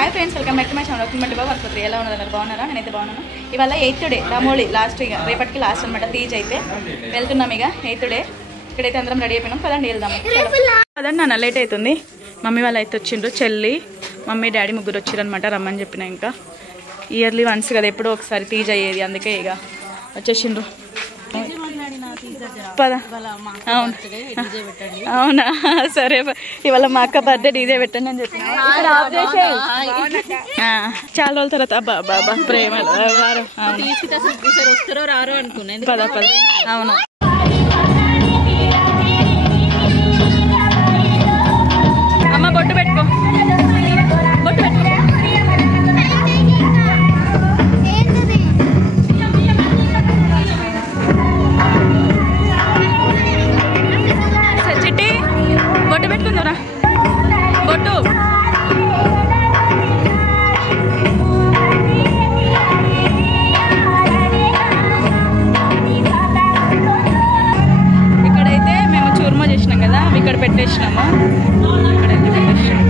Hi friends, welcome back to my channel. Welcome బాబు అనుకుంటారు. ఎలా ఉన్నదన్నారు? బాగున్నారా? నేనైతే బాగున్నాను. ఇవాళ 8th డే రామోళి లాస్ట్, ఇక రేపటికి లాస్ట్ అనమాట. తీజ్ అయితే వెళ్తున్నాం. ఇక 8th డే ఇక్కడైతే అందరం రెడీ అయిపోయినాం. పదండి వెళ్దాము. అదండి, నాన్న లేట్ అవుతుంది. మమ్మీ వాళ్ళు అయితే వచ్చిండ్రు. చెల్లి, మమ్మీ, డాడీ ముగ్గురు వచ్చిర్రు అనమాట. రమ్మని చెప్పిన. ఇంకా ఇయర్లీ వన్స్ కదా, ఎప్పుడో ఒకసారి తీజ్ అయ్యేది, అందుకే ఇక వచ్చేసిండ్రు. పద. అవునా, సరే. ఇవాళ మా అక్క బర్త్డే డీజే పెట్టండి అని చెప్పిన. చాలా రోజుల తర్వాత బాబా ప్రేమ వస్తారో రారో అనుకున్నాను. పద పద. అవును, అమ్మ బొట్టు పెట్టుకో, బొట్టు పెట్టుకో. బొట్టు పెట్టుకుందారా, బొట్టు. ఇక్కడైతే మేము చూర్మా చేసినాం కదా, ఇక్కడ పెట్టేసినాము. ఇక్కడైతే పెట్టేసినాము.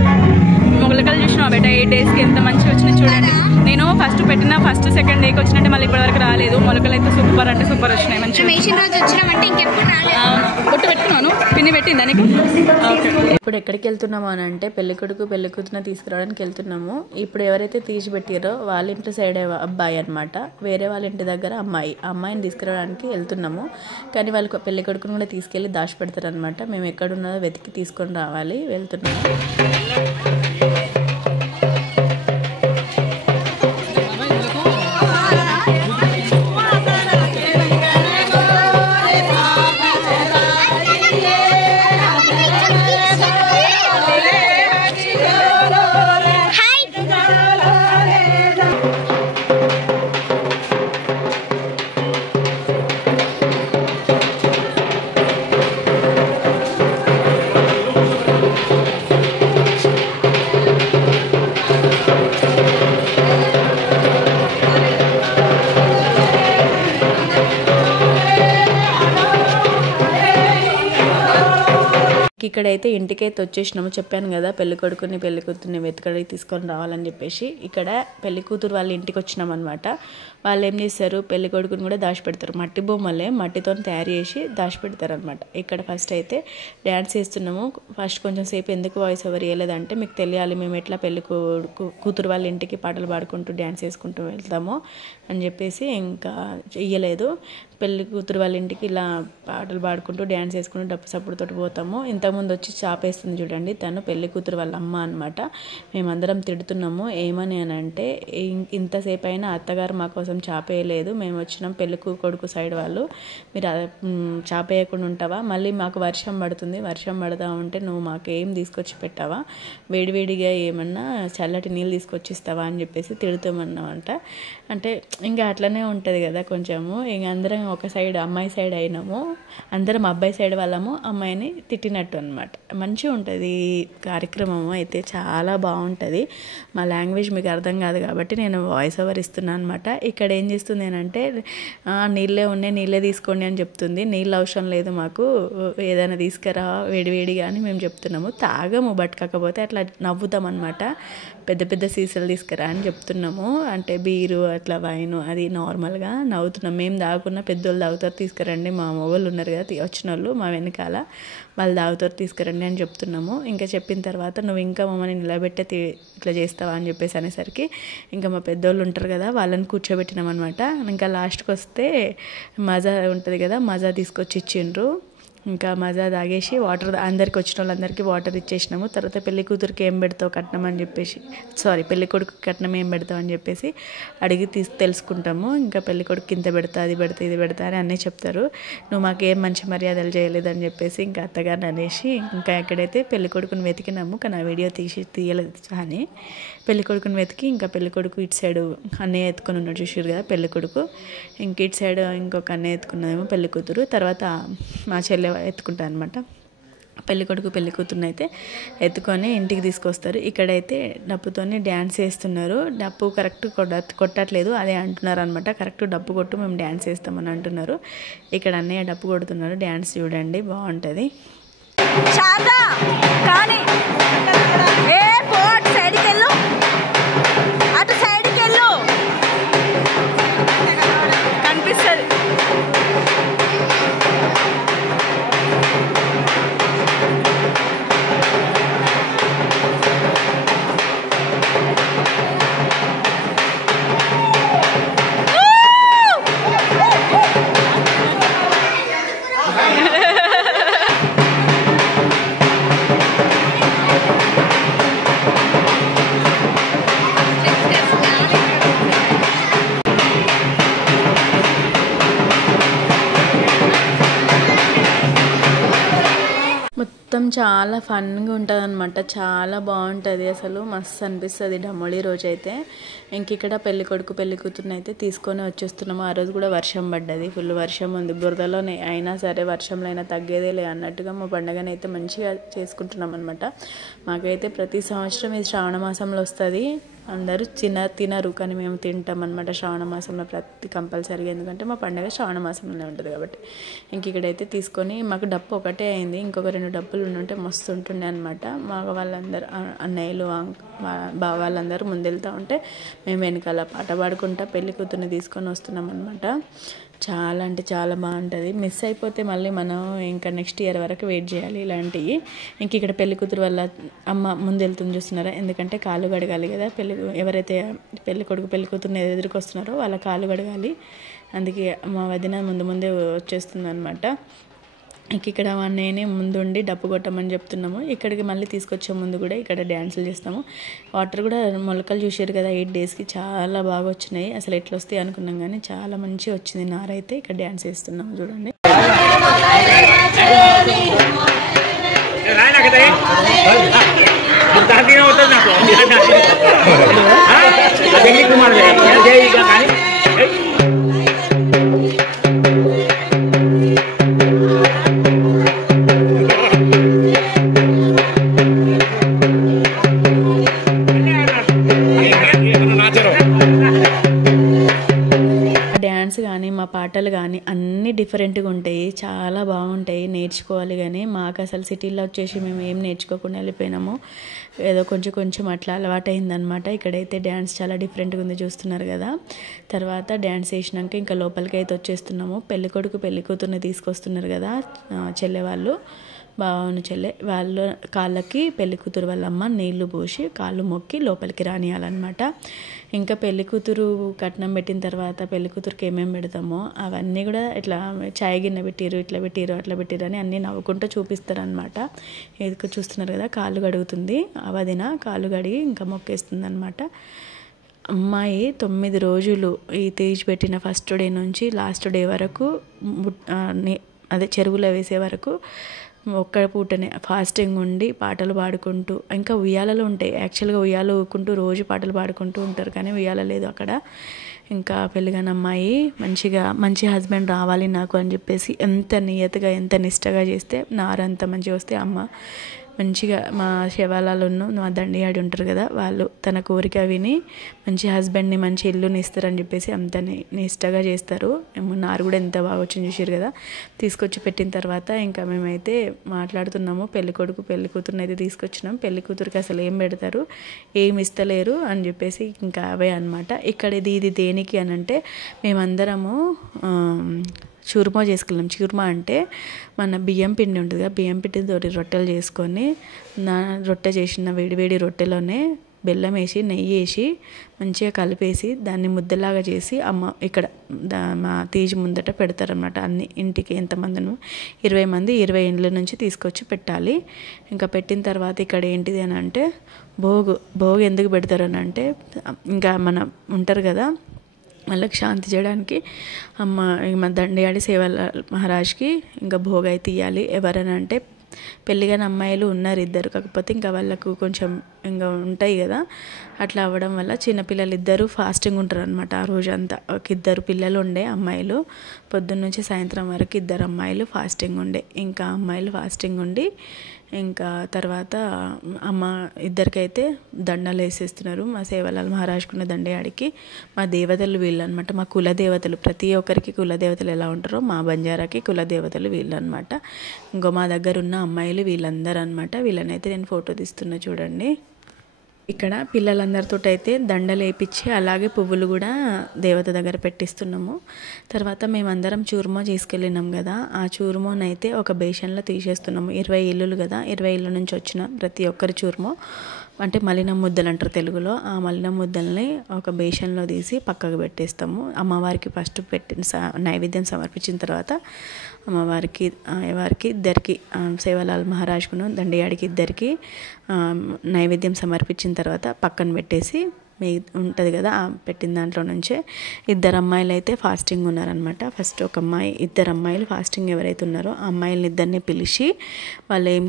మొగలకలు చూసినాం బయట 8 డేస్కి ఎంత మంచిగా వచ్చినాయి చూడండి. నేను ఫస్ట్ పెట్టిన ఫస్ట్ సెకండ్ డేకి వచ్చినట్టే మళ్ళీ ఇప్పటి వరకు రాలేదు. మొలకలు అయితే సూపర్ అంటే సూపర్ వచ్చినాయి, మంచిగా. బొట్టు పెట్టుకున్నాను, పిన్ని పెట్టింది దానికి. ఇప్పుడు ఎక్కడికి వెళ్తున్నాము అని అంటే పెళ్ళికొడుకు పెళ్ళికూతురుని తీసుకురావడానికి వెళ్తున్నాము. ఇప్పుడు ఎవరైతే తీసి పెట్టారో వాళ్ళ ఇంటి సైడ్ అబ్బాయి అనమాట, వేరే వాళ్ళ ఇంటి దగ్గర అమ్మాయిని తీసుకురావడానికి వెళ్తున్నాము. కానీ వాళ్ళు పెళ్ళికొడుకుని కూడా తీసుకెళ్ళి దాచి పెడతారు అనమాట. మేము ఎక్కడున్నదో వెతికి తీసుకొని రావాలి. వెళ్తున్నాము. ఇక్కడైతే ఇంటికైతే వచ్చేసినాము. చెప్పాను కదా, పెళ్ళికొడుకుని పెళ్ళికూతుర్ని వెతకడికి తీసుకొని రావాలని చెప్పేసి. ఇక్కడ పెళ్ళికూతురు వాళ్ళ ఇంటికి వచ్చినాం అనమాట. వాళ్ళు ఏం చేస్తారు, పెళ్ళికొడుకుని కూడా దాచిపెడతారు. మట్టి బొమ్మలే మట్టితో తయారు చేసి దాచిపెడతారు అనమాట. ఇక్కడ ఫస్ట్ అయితే డ్యాన్స్ చేస్తున్నాము. ఫస్ట్ కొంచెం సేపు ఎందుకు వాయిస్ ఓవర్ ఇవ్వలేదంటే, మీకు తెలియాలి మేము ఎట్లా కూతురు వాళ్ళ ఇంటికి పాటలు పాడుకుంటూ డ్యాన్స్ చేసుకుంటూ వెళ్తాము అని చెప్పేసి ఇంకా ఇయ్యలేదు. పెళ్లి కూతురు వాళ్ళ ఇంటికి ఇలా పాటలు పాడుకుంటూ డ్యాన్స్ వేసుకుంటూ డప్పు సప్పుడుతో పోతాము. ఇంతకుముందు వచ్చి చాపేస్తుంది చూడండి, తను పెళ్లి కూతురు వాళ్ళ అమ్మ అనమాట. మేమందరం తిడుతున్నాము. ఏమని అని అంటే, ఇంతసేపు అయినా అత్తగారు మా కోసం చాపేయలేదు, మేము వచ్చినాం పెళ్లి కొడుకు సైడ్ వాళ్ళు, మీరు చాపేయకుండా ఉంటావా? మళ్ళీ మాకు వర్షం పడుతుంది, వర్షం పడతా ఉంటే నువ్వు మాకు ఏం తీసుకొచ్చి పెట్టావా? వేడివేడిగా ఏమన్నా చల్లటి నీళ్ళు తీసుకొచ్చి ఇస్తావా అని చెప్పేసి తిడుతామన్నమాట. అంటే ఇంకా అట్లనే ఉంటుంది కదా కొంచెము. ఇంక అందరం ఒక సైడ్ అమ్మాయి సైడ్ అయినాము, అందరం అబ్బాయి సైడ్ వాళ్ళము అమ్మాయిని తిట్టినట్టు అనమాట. మంచిగా ఉంటుంది కార్యక్రమం అయితే, చాలా బాగుంటుంది. మా లాంగ్వేజ్ మీకు అర్థం కాదు కాబట్టి నేను వాయిస్ ఓవర్ ఇస్తున్నాను అనమాట. ఇక్కడ ఏం చేస్తుంది అంటే, నీళ్ళే ఉన్నాయి నీళ్ళే తీసుకోండి అని చెప్తుంది. నీళ్ళు అవసరం లేదు మాకు, ఏదైనా తీసుకురా వేడివేడిగా అని మేము చెప్తున్నాము. తాగము, బట్ కాకపోతే అట్లా నవ్వుతాం అనమాట. పెద్ద పెద్ద సీసాలు తీసుకురా అని చెప్తున్నాము. అంటే బీరు అట్లా వైను అది నార్మల్గా నవ్వుతున్నాం. మేము తాగుకున్న పెద్దోళ్ళు తాగుతారు, తీసుకురండి. మా మొగోళ్ళు ఉన్నారు కదా వచ్చిన వాళ్ళు మా వెనకాల, వాళ్ళు తాగుతారు, తీసుకురండి అని చెప్తున్నాము. ఇంకా చెప్పిన తర్వాత నువ్వు ఇంకా మమ్మల్ని నిలబెట్టే ఇట్లా చేస్తావా అని చెప్పేసి అనేసరికి ఇంకా మా పెద్దోళ్ళు ఉంటారు కదా వాళ్ళని కూర్చోబెట్టినాం అనమాట. ఇంకా లాస్ట్కి వస్తే మజా ఉంటుంది కదా, మజా తీసుకొచ్చి ఇచ్చిండ్రు. ఇంకా మజా తాగేసి వాటర్ అందరికి వచ్చిన వాళ్ళందరికీ వాటర్ ఇచ్చేసినాము. తర్వాత పెళ్లి కూతురికి ఏం పెడతావు కట్నం అని చెప్పేసి, పెళ్లి కొడుకు కట్నం ఏం పెడతావు అని చెప్పేసి అడిగి తెలుసుకుంటాము. ఇంకా పెళ్లి కొడుకు ఇంత పెడతా, అది పెడతా, ఇది పెడతా అని అన్నీ చెప్తారు. నువ్వు మాకు ఏం మంచి మర్యాదలు చేయలేదని చెప్పేసి ఇంకా అత్తగారిని అనేసి ఇంకా ఎక్కడైతే పెళ్లి కొడుకుని వెతికినాము. కానీ ఆ వీడియో తీయలేదు. కానీ పెళ్లి కొడుకుని వెతికి ఇంకా పెళ్లి కొడుకు ఇటు సైడు అన్నయ్య ఎత్తుకొని ఉన్నాడు చూసారు కదా పెళ్లి కొడుకు, ఇంక ఇటు సైడ్ ఇంకొక అన్నయ్య ఎత్తుకున్నదేమో పెళ్లి కూతురు. తర్వాత మా చెల్లె ఎత్తుకుంటా అనమాట. పెళ్లి కొడుకు పెళ్లి కూతురుని అయితే ఎత్తుకొని ఇంటికి తీసుకొస్తారు. ఇక్కడైతే డప్పుతోని డ్యాన్స్ చేస్తున్నారు. డప్పు కరెక్ట్ కొట్టట్లేదు, అదే అంటున్నారు అనమాట. కరెక్ట్ డప్పు కొట్టు, మేము డ్యాన్స్ చేస్తామని అంటున్నారు. ఇక్కడ అన్నయ్య డప్పు కొడుతున్నారు. డ్యాన్స్ చూడండి, బాగుంటుంది. కానీ ఏ పోట్ సైడ్కి వెళ్ళు మొత్తం చాలా ఫన్గా ఉంటుంది అనమాట. చాలా బాగుంటుంది, అసలు మస్తు అనిపిస్తుంది డమ్మోళి రోజు అయితే. ఇంక ఇక్కడ పెళ్లి కొడుకు పెళ్లి కూతురుని అయితే తీసుకొని వచ్చేస్తున్నాము. ఆ రోజు కూడా వర్షం పడ్డది, ఫుల్ వర్షం ఉంది, బురదలోనే. అయినా సరే వర్షంలో అయినా తగ్గేదేలే అన్నట్టుగా మా పండుగను అయితే మంచిగా చేసుకుంటున్నాం అనమాట. మాకైతే ప్రతి సంవత్సరం ఇది శ్రావణ మాసంలో వస్తుంది. అందరూ తినరు కానీ మేము తింటాం అనమాట శ్రావణ మాసంలో ప్రతి కంపల్సరీగా, ఎందుకంటే మా పండుగ శ్రావణ మాసంలోనే ఉంటుంది కాబట్టి. ఇంక ఇక్కడైతే తీసుకొని మాకు డప్పు ఒకటే అయింది, ఇంకొక 2 డప్పులు ఉంటే మస్తు ఉంటుండే అనమాట. మగ వాళ్ళందరూ అన్నయ్యలు బావ వాళ్ళందరూ ముందెళ్తూ ఉంటే మేము వెనకాల పాట పాడుకుంటా పెళ్లి కూతుర్ని తీసుకొని వస్తున్నాం అనమాట. చాలా అంటే చాలా బాగుంటుంది. మిస్ అయిపోతే మళ్ళీ మనం ఇంకా నెక్స్ట్ ఇయర్ వరకు వెయిట్ చేయాలి ఇలాంటివి. ఇంక ఇక్కడ పెళ్లి కూతురు వాళ్ళ అమ్మ ముందు వెళ్తుంది చూస్తున్నారా, ఎందుకంటే కాళ్ళు కడగాలి కదా. ఎవరైతే పెళ్లి కొడుకు పెళ్లి కూతురుని ఎదురుకొస్తున్నారో వాళ్ళ కాళ్ళు కడగాలి, అందుకే మా వదిన ముందే వచ్చేస్తుంది అనమాట. ఇంక ఇక్కడ నేనే ముందుండి డప్పు కొట్టమని చెప్తున్నాము. ఇక్కడికి మళ్ళీ తీసుకొచ్చే ముందు కూడా ఇక్కడ డ్యాన్సులు చేస్తాము. వాటర్ కూడా మొలకలు చూసారు కదా 8 డేస్కి, చాలా బాగా వచ్చినాయి. అసలు ఎట్లా వస్తాయి అనుకున్నాం కానీ చాలా మంచిగా వచ్చింది నారైతే. ఇక్కడ డ్యాన్స్ చేస్తున్నాము చూడండి. డ్యాన్స్ కానీ మా పాటలు కానీ అన్నీ డిఫరెంట్గా ఉంటాయి, చాలా బాగుంటాయి, నేర్చుకోవాలి. కానీ మాకు అసలు సిటీలో వచ్చేసి మేము ఏం నేర్చుకోకుండా వెళ్ళిపోయినాము, ఏదో కొంచెం అట్లా అలవాటైందనమాట. ఇక్కడైతే డ్యాన్స్ చాలా డిఫరెంట్గా ఉంది చూస్తున్నారు కదా. తర్వాత డ్యాన్స్ వేసినాక ఇంకా లోపలికి అయితే వచ్చేస్తున్నాము. పెళ్లి కొడుకు పెళ్లి కూతుర్ని తీసుకొస్తున్నారు కదా చెల్లె వాళ్ళు, బావను చెల్లె వాళ్ళు కాళ్ళకి పెళ్లి కూతురు వాళ్ళ అమ్మ నీళ్లు పోసి కాళ్ళు మొక్కి లోపలికి రానియాలన్నమాట. ఇంకా పెళ్లి కూతురు కట్నం పెట్టిన తర్వాత పెళ్లి కూతురుకి ఏమేమి పెడతామో అవన్నీ కూడా ఇట్లా చాయ్ గిన్నె పెట్టిరు, ఇట్లా పెట్టిరు, అట్లా పెట్టిరు అని అన్నీ నవ్వుకుంటూ చూపిస్తారనమాట. ఏదికో చూస్తున్నారు కదా కాళ్ళు కడుగుతుంది, అవదిన కాళ్ళు కడిగి ఇంకా మొక్కేస్తుంది అనమాట. అమ్మాయి 9 రోజులు ఈ తేజ్ పెట్టిన ఫస్ట్ డే నుంచి లాస్ట్ డే వరకు అదే చెరువులో వేసే వరకు ఒక్క పూటనే ఫాస్టింగ్ ఉండి పాటలు పాడుకుంటూ, ఇంకా ఉయ్యాలలు ఉంటాయి. యాక్చువల్గా ఉయ్యాలు ఊకుంటూ రోజు పాటలు పాడుకుంటూ ఉంటారు, కానీ ఉయ్యాల లేదు అక్కడ. ఇంకా పెళ్ళిగాని అమ్మాయి మంచి హస్బెండ్ రావాలి నాకు అని చెప్పేసి ఎంత నియతగా ఎంత నిష్టగా చేస్తే నారంత మంచిగా వస్తే అమ్మ మంచిగా మా శివాలలోనూ మా దండియాడి ఉంటారు కదా వాళ్ళు తన కోరిక విని మంచి హస్బెండ్ని మంచి ఇల్లుని ఇస్తారని చెప్పేసి అంత నిష్టగా చేస్తారు. నారు కూడా ఎంత బాగా వచ్చింది చూసారు కదా. తీసుకొచ్చి పెట్టిన తర్వాత ఇంకా మేమైతే మాట్లాడుతున్నాము. పెళ్లి కొడుకు పెళ్లి కూతురుని అయితే తీసుకొచ్చినాం. పెళ్లి కూతురికి అసలు ఏం పెడతారు, ఏమి ఇస్తలేరు అని చెప్పేసి ఇంకా అవే అనమాట. ఇక్కడ ఇది దేనికి అని అంటే మేమందరము చూర్మా చేసుకెళ్ళాం. చూర్మా అంటే మన బియ్యం పిండి ఉంటుంది కదా, బియ్యం పిండితో రొట్టెలు చేసుకొని రొట్టె చేసిన వేడివేడి రొట్టెలోనే బెల్లం వేసి నెయ్యి వేసి మంచిగా కలిపేసి దాన్ని ముద్దలాగా చేసి అమ్మ ఇక్కడ మా తీజి ముందట పెడతారనమాట. అన్ని ఇంటికి ఎంతమందిను 20 మంది 20 ఇండ్ల నుంచి తీసుకొచ్చి పెట్టాలి. ఇంకా పెట్టిన తర్వాత ఇక్కడ ఏంటిది అని అంటే భోగు ఎందుకు పెడతారని అంటే ఇంకా మన ఉంటారు కదా వాళ్ళకి శాంతి చేయడానికి అమ్మ దండియాడి సేవల మహారాజ్కి ఇంకా భోగ అయితే ఇవ్వాలి. ఎవరని అంటే పెళ్ళిగాని అమ్మాయిలు ఉన్నారు 2, కాకపోతే ఇంకా వాళ్ళకు కొంచెం ఇంకా ఉంటాయి కదా, అట్లా అవ్వడం వల్ల చిన్నపిల్లలు 2 ఫాస్టింగ్ ఉంటారు అనమాట. ఆ రోజంతా ఒక 2 పిల్లలు ఉండే అమ్మాయిలు, పొద్దున్న నుంచి సాయంత్రం వరకు 2 అమ్మాయిలు ఫాస్టింగ్ ఉండే. ఇంకా అమ్మాయిలు ఫాస్టింగ్ ఉండి ఇంకా తర్వాత అమ్మ ఇద్దరికైతే దండలు వేసేస్తున్నారు. మా సేవలాల్ మహారాజ్కున్న దండయాడికి మా దేవతలు వీళ్ళు అనమాట, మా కులదేవతలు. ప్రతి ఒక్కరికి కులదేవతలు ఎలా ఉంటారో మా బంజారాకి కులదేవతలు వీళ్ళు అనమాట. ఇంకో మా దగ్గర ఉన్న అమ్మాయిలు వీళ్ళందరూ అనమాట. వీళ్ళనైతే నేను ఫోటో తీస్తున్నా చూడండి. ఇక్కడ పిల్లలందరితో అయితే దండలు వేయించి అలాగే పువ్వులు కూడా దేవత దగ్గర పెట్టిస్తున్నాము. తర్వాత మేమందరం చూర్మో తీసుకెళ్ళినాం కదా, ఆ చూర్మోనైతే ఒక బేషన్లో తీసేస్తున్నాము. 20 ఇల్లులు కదా, 20 ఇళ్ళ నుంచి వచ్చిన ప్రతి ఒక్కరి చూర్మో అంటే మలినం ముద్దలు అంటారు తెలుగులో. ఆ మలినం ముద్దల్ని ఒక బేషన్లో తీసి పక్కకు పెట్టేస్తాము. అమ్మవారికి ఫస్ట్ నైవేద్యం సమర్పించిన తర్వాత అమ్మవారికి ఎవరికి 2కి సేవలాల్ మహారాజ్కును దండియాడికి 2కి నైవేద్యం సమర్పించిన తర్వాత పక్కన పెట్టేసి ఉంటుంది కదా పెట్టిన దాంట్లో నుంచే 2 అమ్మాయిలు అయితే ఫాస్టింగ్ ఉన్నారనమాట. ఫస్ట్ ఒక అమ్మాయి 2 అమ్మాయిలు ఫాస్టింగ్ ఎవరైతే ఉన్నారో ఆ అమ్మాయిలని ఇద్దరిని పిలిచి వాళ్ళు ఏం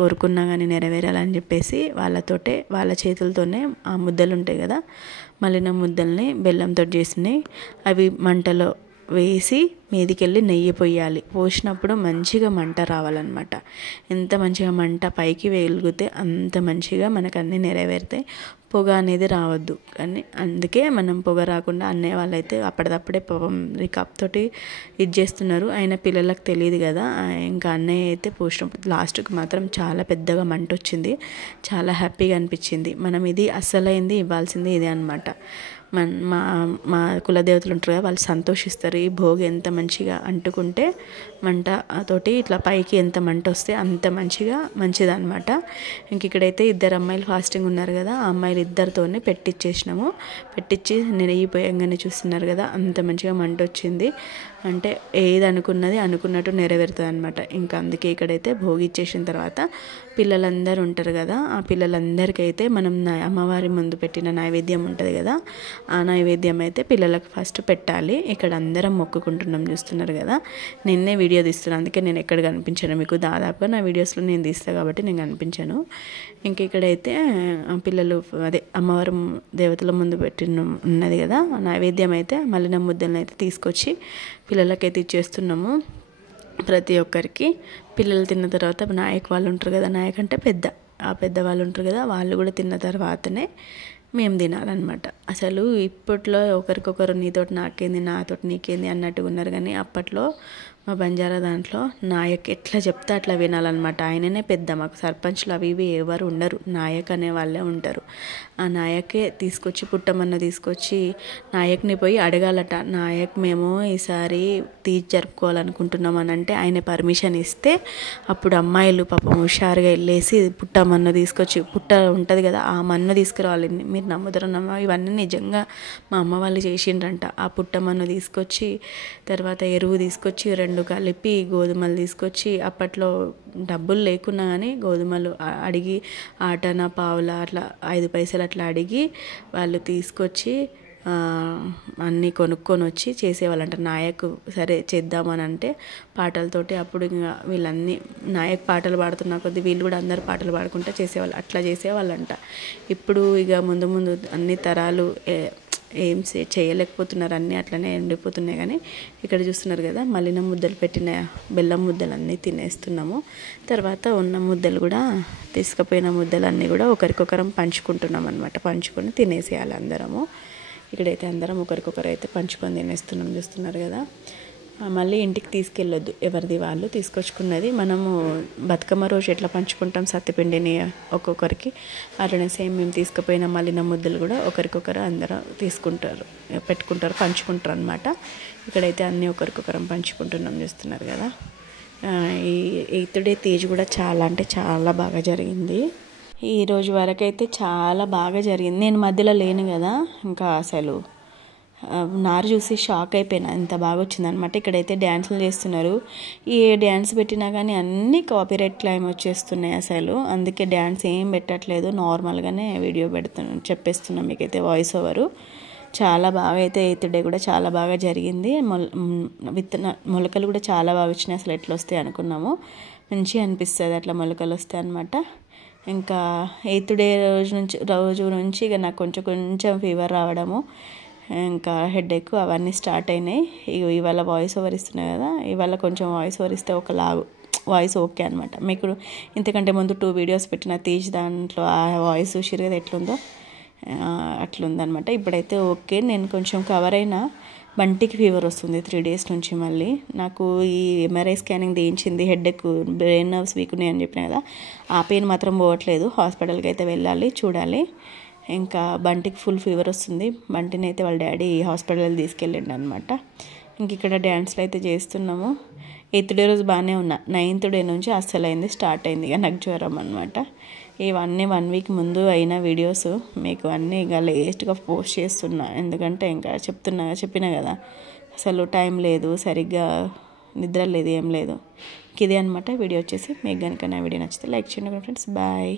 కోరుకున్నా కానీ నెరవేరాలని చెప్పేసి వాళ్ళ చేతులతోనే ఆ ముద్దలు ఉంటాయి కదా, మలిన ముద్దల్ని బెల్లంతో చేసినాయి అవి మంటలో వేసి మీదికెళ్ళి నెయ్యి పోయాలి. పోసినప్పుడు మంచిగా మంట రావాలన్నమాట. ఎంత మంచిగా మంట పైకి వెలిగితే అంత మంచిగా మనకు అన్నీ నెరవేరుతాయి. పొగ అనేది రావద్దు. కానీ అందుకే మనం పొగ రాకుండా అన్నయ్య వాళ్ళైతే అప్పటిదప్పుడే రికాప్ తోటి ఇది చేస్తున్నారు. అయినా పిల్లలకు తెలియదు కదా. ఇంకా అన్నయ్య అయితే పోసినప్పుడు లాస్ట్కి మాత్రం చాలా పెద్దగా మంట వచ్చింది. చాలా హ్యాపీగా అనిపించింది. మనం ఇది అస్సలైంది ఇవ్వాల్సింది ఇదే అనమాట. మా కులదేవతలు ఉంటారు కదా, వాళ్ళు సంతోషిస్తారు. ఈ భోగి ఎంత మంచిగా అంటుకుంటే మంట తోటి ఇట్లా పైకి ఎంత మంట వస్తే అంత మంచిదన్నమాట. ఇంక ఇక్కడైతే 2 అమ్మాయిలు ఫాస్టింగ్ ఉన్నారు కదా, ఆ అమ్మాయిలు ఇద్దరితోనే పెట్టించేసినాము. పెట్టించి నెరగిపోయంగానే చూస్తున్నారు కదా, అంత మంచిగా మంట వచ్చింది. అంటే ఏది అనుకున్నట్టు నెరవేరుతుంది అనమాట. ఇంకా అందుకే ఇక్కడైతే భోగి ఇచ్చేసిన తర్వాత పిల్లలందరూ ఉంటారు కదా, ఆ పిల్లలందరికైతే మనం అమ్మవారి ముందు పెట్టిన నైవేద్యం ఉంటుంది కదా, ఆ నైవేద్యం అయితే పిల్లలకు ఫస్ట్ పెట్టాలి. ఇక్కడ అందరం మొక్కుకుంటున్నాం చూస్తున్నారు కదా. నిన్నే వీడియో తీస్తున్నాను, అందుకే నేను ఎక్కడ కనిపించాను మీకు. దాదాపుగా నా వీడియోస్లో నేను తీస్తాను కాబట్టి నేను కనిపించాను. ఇంక ఇక్కడైతే పిల్లలు అమ్మవారి దేవతల ముందు ఉన్నది కదా, నైవేద్యం అయితే మలిన ముద్దలను అయితే తీసుకొచ్చి పిల్లలకైతే ఇచ్చేస్తున్నాము ప్రతి ఒక్కరికి. పిల్లలు తిన్న తర్వాత నాయక్ వాళ్ళు ఉంటారు కదా, నాయక్ అంటే పెద్దవాళ్ళు ఉంటారు కదా, వాళ్ళు కూడా తిన్న తర్వాతనే మేము తినాలన్నమాట. అసలు ఇప్పట్లో ఒకరికొకరు నీతోటి నాకేంది నాతోటి నీకేంది అన్నట్టుగా ఉన్నారు. కానీ అప్పట్లో మా బంజారా దాంట్లో నాయక్ ఎట్లా చెప్తే అట్లా వినాలన్నమాట. ఆయననే పెద్ద. మాకు సర్పంచ్లు అవి ఇవి ఎవరు ఉండరు, నాయక్ అనే వాళ్ళే ఉంటారు. ఆ నాయకే తీసుకొచ్చి పుట్టమన్న తీసుకొచ్చి నాయక్ని పోయి అడగాలట. నాయక్ మేము ఈసారి తీజ్ జరుపుకోవాలనుకుంటున్నాం అని అంటే ఆయన పర్మిషన్ ఇస్తే అప్పుడు అమ్మాయిలు పాపం హుషారుగా వెళ్ళేసి పుట్టమన్న తీసుకొచ్చి పుట్ట ఉంటుంది కదా, ఆ మన్న తీసుకురావాలి. మీరు నమ్ముతారో ఇవన్నీ నిజంగా మా అమ్మ వాళ్ళు చేసిండ్రంట. ఆ పుట్టమన్ను తీసుకొచ్చి తర్వాత ఎరువు తీసుకొచ్చి 2 కలిపి గోధుమలు తీసుకొచ్చి, అప్పట్లో డబ్బులు లేకున్నా కానీ గోధుమలు అడిగి ఆటన పావుల అట్లా 5 పైసలు అట్లా అడిగి వాళ్ళు తీసుకొచ్చి అన్నీ కొనుక్కొని వచ్చి చేసేవాళ్ళంట. నాయక్ సరే చేద్దామని అంటే పాటలతోటి అప్పుడు ఇంకా వీళ్ళన్నీ నాయక్ పాటలు పాడుతున్న కొద్దీ వీళ్ళు కూడా అందరు పాటలు పాడుకుంటూ చేసేవాళ్ళు. అట్లా చేసేవాళ్ళంట. ఇప్పుడు ఇక ముందు అన్ని తరాలు ఏం చేయలేకపోతున్నారు, అన్నీ అట్లనే ఎండిపోతున్నాయి. కానీ ఇక్కడ చూస్తున్నారు కదా, మలిన ముద్దలు పెట్టిన బెల్లం ముద్దలు అన్నీ తినేస్తున్నాము. తర్వాత ఉన్న ముద్దలు కూడా తీసుకుపోయిన ముద్దలన్నీ కూడా ఒకరికొకరం పంచుకుంటున్నాం అనమాట. పంచుకొని తినేసేయాలి అందరము. ఇక్కడైతే అందరం ఒకరికొకరు అయితే పంచుకొని తినేస్తున్నాం చూస్తున్నారు కదా. మళ్ళీ ఇంటికి తీసుకెళ్ళొద్దు, ఎవరిది వాళ్ళు తీసుకొచ్చుకున్నది. మనము బతుకమ్మ రోజు ఎట్లా పంచుకుంటాం సత్తిపిండిని ఒక్కొక్కరికి, అట్లనే సేమ్ మేము తీసుకుపోయిన మలిన ముద్దలు కూడా ఒకరికొకరు అందరూ పెట్టుకుంటారు, పంచుకుంటారు అనమాట. ఇక్కడైతే అన్నీ ఒకరికొకరం పంచుకుంటున్నాం చూస్తున్నారు కదా. ఈ 8th డే తేజ్ కూడా చాలా అంటే చాలా బాగా జరిగింది. ఈరోజు వరకైతే చాలా బాగా జరిగింది. నేను మధ్యలో లేను కదా, ఇంకా అసలు నారు చూసి షాక్ అయిపోయినా, ఎంత బాగా వచ్చిందనమాట. ఇక్కడైతే డ్యాన్సులు చేస్తున్నారు. ఏ డ్యాన్స్ పెట్టినా కానీ అన్నీ కాపీరైట్ క్లెయిమ్ వచ్చేస్తున్నాయి అసలు. అందుకే డ్యాన్స్ ఏం పెట్టట్లేదు, నార్మల్గానే వీడియో చెప్పేస్తున్నాం మీకైతే వాయిస్ ఓవరు. చాలా బాగా అయితే 8th డే కూడా చాలా బాగా జరిగింది. మొలకలు కూడా చాలా బాగా వచ్చినాయి. అసలు ఎట్లా వస్తాయి అనుకున్నాము, మంచిగా అనిపిస్తుంది అట్లా మొలకలు వస్తాయి అనమాట. ఇంకా 8th డే రోజు నుంచి ఇక నాకు కొంచెం ఫీవర్ రావడము, ఇంకా హెడేక్ అవన్నీ స్టార్ట్ అయినాయి. ఇవాళ వాయిస్ ఓవర్ ఇస్తున్నాయి కదా, ఇవాళ కొంచెం వాయిస్ ఓవర్ ఇస్తే ఒకలాగు వాయిస్ ఓకే అనమాట. మీకు ఇంతకంటే ముందు 2 వీడియోస్ పెట్టిన తీజ్ దాంట్లో ఆ వాయిస్ చూసిరు కదా ఎట్లుందో, అట్లుందనమాట. ఇప్పుడైతే ఓకే, నేను కొంచెం కవర్ అయినా. బంటికి ఫీవర్ వస్తుంది 3 days నుంచి. మళ్ళీ నాకు ఈ MRI స్కానింగ్ తీయించింది, హెడేక్ బ్రెయిన్ నర్వ్స్ వీక్ ఉన్నాయని చెప్పిన కదా, ఆ పెయిన్ మాత్రం పోవట్లేదు. హాస్పిటల్కి అయితే వెళ్ళాలి, చూడాలి. ఇంకా బంటికి ఫుల్ ఫీవర్ వస్తుంది. బంటిని అయితే వాళ్ళ డాడీ హాస్పిటల్ తీసుకెళ్ళండి అనమాట. ఇంక ఇక్కడ డ్యాన్స్లు అయితే చేస్తున్నాము. 8th డే రోజు బాగానే ఉన్నా, 9th డే నుంచి అస్సలైంది స్టార్ట్ అయింది ఇక నాకు జ్వరం అనమాట. ఇవన్నీ 1 week ముందు అయిన వీడియోస్ మీకు అన్నీ ఇక లేట్గా పోస్ట్ చేస్తున్నా. ఎందుకంటే ఇంకా చెప్పినా కదా, అసలు టైం లేదు, సరిగ్గా నిద్ర లేదు, ఏం లేదు. ఇదే అనమాట వీడియో వచ్చేసి. మీకు కనుక నా వీడియో నచ్చితే లైక్ చేయండి ఫ్రెండ్స్. బాయ్.